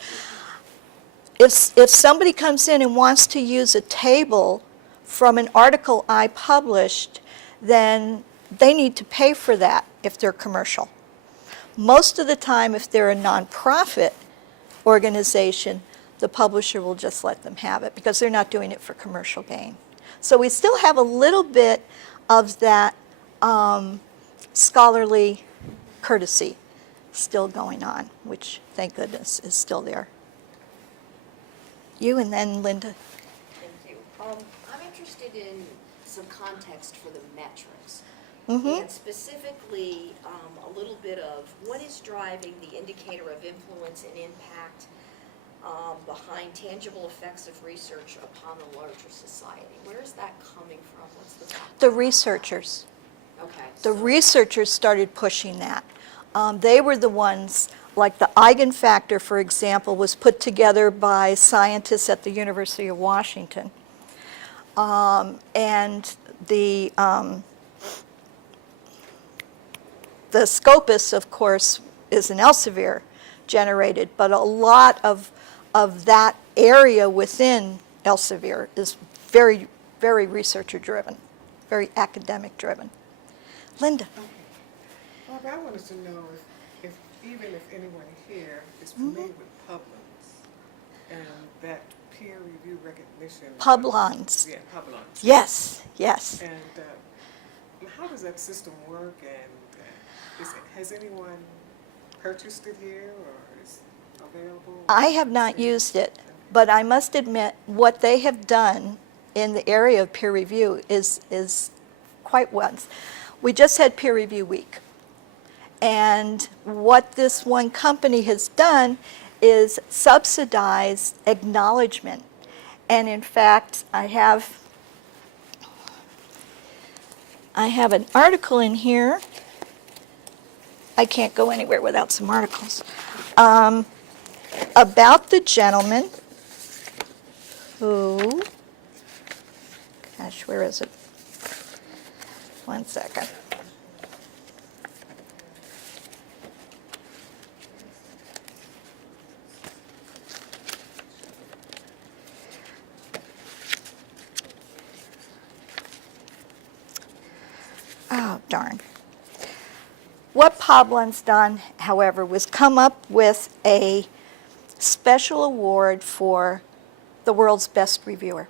if somebody comes in and wants to use a table from an article I published, then they need to pay for that if they're commercial. Most of the time, if they're a nonprofit organization, the publisher will just let them have it because they're not doing it for commercial gain. So we still have a little bit of that scholarly courtesy still going on, which, thank goodness, is still there. You and then Linda. Thank you. I'm interested in some context for the metrics. Mm-hmm. And specifically, a little bit of what is driving the indicator of influence and impact behind tangible effects of research upon the larger society. Where is that coming from? What's the background? The researchers. Okay. The so- researchers started pushing that. They were the ones, like the eigenfactor, for example, was put together by scientists at the University of Washington. And the Scopus, of course, is an Elsevier generated, but a lot of that area within Elsevier is very, very researcher-driven, very academic-driven. Linda. Well, I wanted to know if even if anyone here is familiar with Publons and that peer review recognition. Publons. Yeah, Publons. Yes, yes. And how does that system work, and has anyone purchased it here, or is it available? I have not used it, but I must admit what they have done in the area of peer review is quite well. We just had peer review week. And what this one company has done is subsidize acknowledgement. And in fact, I have I have an article in here. I can't go anywhere without some articles. About the gentleman who, gosh, where is it? One second. Oh, darn. What Poblen's done, however, was come up with a special award for the world's best reviewer.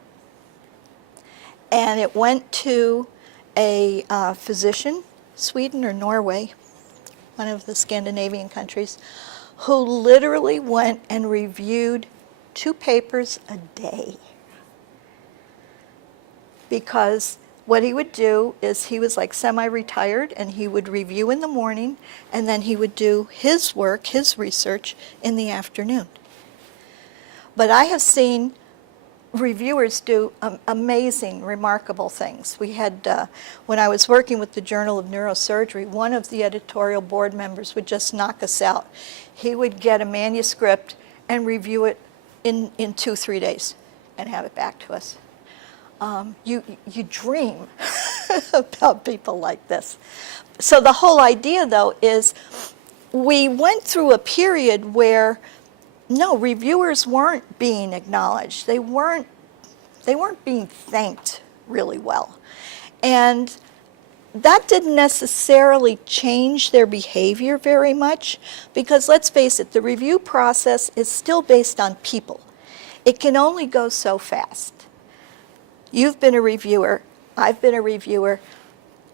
And it went to a physician, Sweden or Norway, one of the Scandinavian countries, who literally went and reviewed 2 papers a day. Because what he would do is he was like semi-retired, and he would review in the morning, and then he would do his work, his research, in the afternoon. But I have seen reviewers do amazing, remarkable things. We had, when I was working with the Journal of Neurosurgery, one of the editorial board members would just knock us out. He would get a manuscript and review it in 2-3 days and have it back to us. You dream about people like this. So the whole idea, though, is we went through a period where, no, reviewers weren't being acknowledged. They weren't being thanked really well. And that didn't necessarily change their behavior very much, because let's face it, the review process is still based on people. It can only go so fast. You've been a reviewer, I've been a reviewer.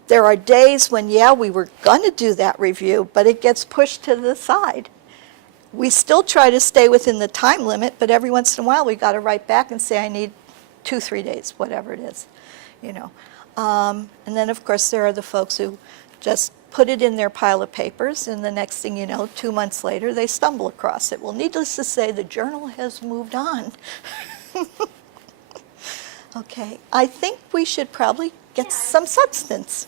There are days when, yeah, we were going to do that review, but it gets pushed to the side. We still try to stay within the time limit, but every once in a while we got to write back and say, I need 2-3 days, whatever it is, you know. And then, of course, there are the folks who just put it in their pile of papers, and the next thing you know, 2 months later, they stumble across it. Well, needless to say, the journal has moved on. Okay, I think we should probably get some substance.